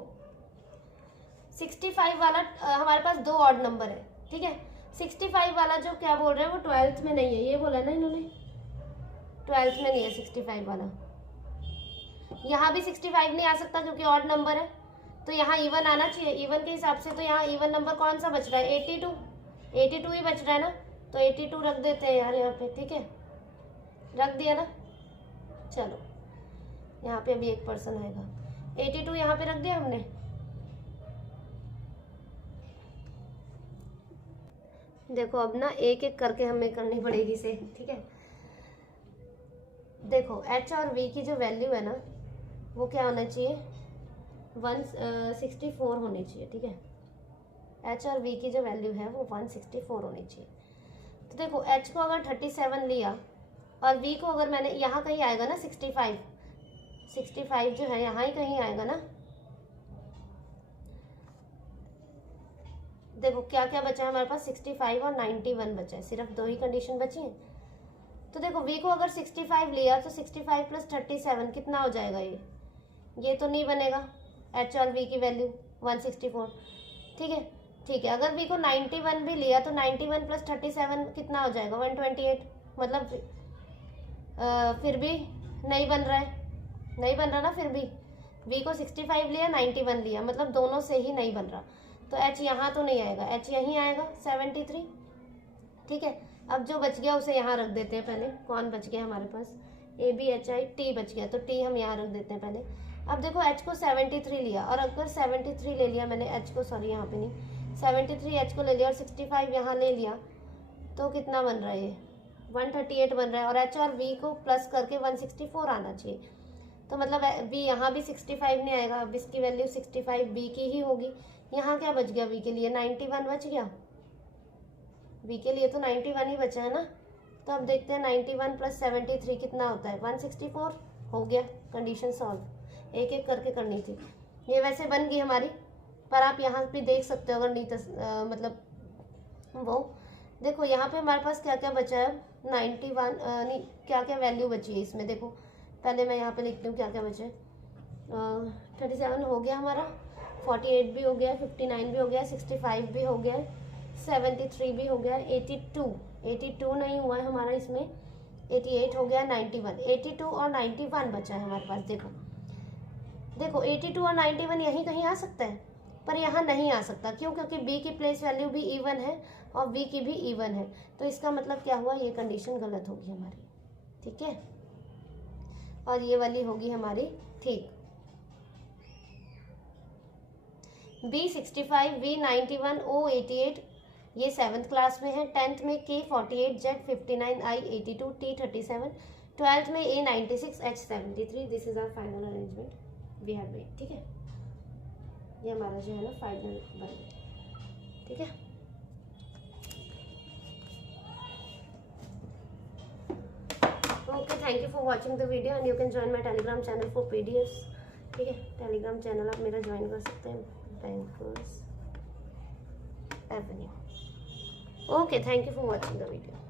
65 वाला हमारे पास 2 ऑड नंबर है। ठीक है, 65 वाला जो क्या बोल रहे हैं वो 12th में नहीं है, ये बोला ना इन्होंने, 12th में नहीं है 65 वाला। यहाँ भी 65 नहीं आ सकता क्योंकि ऑड नंबर है, तो यहाँ इवन आना चाहिए। इवन के हिसाब से तो यहाँ इवन नंबर कौन सा बच रहा है, 82 ही बच रहा है ना, तो 82 रख देते हैं यार यहाँ पे। ठीक है, रख दिया ना, चलो यहाँ पे अभी 1% आएगा, 82 यहाँ पे रख दिया हमने। देखो अब ना एक एक करके हमें करनी पड़ेगी इसे। ठीक है, देखो H और V की जो वैल्यू है ना वो क्या होना चाहिए, 164 होनी चाहिए। ठीक है, H और V की जो वैल्यू है वो 164 होनी चाहिए। तो देखो H को अगर 37 लिया और V को अगर मैंने, यहाँ कहीं आएगा ना 65 जो है यहाँ ही कहीं आएगा ना, देखो क्या क्या बचा है हमारे पास, 65 और 91 बचा है, सिर्फ 2 ही कंडीशन बची है। तो देखो v को अगर 65 लिया तो 65 प्लस 37 कितना हो जाएगा, ये तो नहीं बनेगा, h और v की वैल्यू 164। ठीक है, ठीक है। अगर v को 91 भी लिया तो 91 प्लस 37 कितना हो जाएगा, 128। मतलब फिर भी नहीं बन रहा है, नहीं बन रहा ना, फिर भी v को 65 लिया 91 लिया, मतलब दोनों से ही नहीं बन रहा। तो h यहाँ तो नहीं आएगा, h यहीं आएगा 73। ठीक है, अब जो बच गया उसे यहाँ रख देते हैं पहले। कौन बच गया हमारे पास, A B H I, T बच गया, तो टी हम यहाँ रख देते हैं पहले। अब देखो h को 73 लिया, और अगर 73 ले लिया मैंने h को, सॉरी यहाँ पे नहीं, 73 h को ले लिया और 65 यहाँ ले लिया, तो कितना बन रहा है ये, 138 बन रहा है। और h और v को प्लस करके 164 आना चाहिए। तो मतलब v यहाँ भी 65 नहीं आएगा, अब इसकी वैल्यू 65 b की ही होगी। यहाँ क्या बच गया v के लिए, 91 बच गया, v के लिए तो 91 ही बचा है ना। तो अब देखते हैं 91 प्लस 73 कितना होता है, 164 हो गया। कंडीशन सॉल्व, एक एक करके करनी थी। ये वैसे बन गई हमारी, पर आप यहाँ पे देख सकते हो अगर नहीं मतलब वो देखो यहाँ पे हमारे पास क्या क्या बचा है, 91 नहीं, क्या क्या वैल्यू बची है इसमें। देखो पहले मैं यहाँ पे लिखती हूँ क्या क्या बचे। 37 हो गया हमारा, 48 भी हो गया, 59 भी हो गया, 65 भी हो गया, 73 भी हो गया, 82 नहीं हुआ है हमारा इसमें, 88 हो गया, 91, 82 और 91 बचा है हमारे पास। देखो 82 और 91 यहीं कहीं आ सकता है, पर यहाँ नहीं आ सकता। क्यों, क्योंकि b की प्लेस वैल्यू भी इवन है और v की भी इवन है। तो इसका मतलब क्या हुआ, ये कंडीशन गलत होगी हमारी। ठीक है, और ये वाली होगी हमारी ठीक। b 65, v 91, o 88 ये 7th क्लास में है। 10th में k 48, z 59, i 82, t 37, 12th में a 96, h 73। This is our final arrangement we have made. ठीक है, ये हमारा जो है ना फाइनल बन गया। ठीक है, okay, thank you for watching the video and you can join my Telegram channel for PDFs। ठीक है, टेलीग्राम चैनल आप मेरा ज्वाइन कर सकते हैं, bankers Avenue. Okay, thank you for watching the video.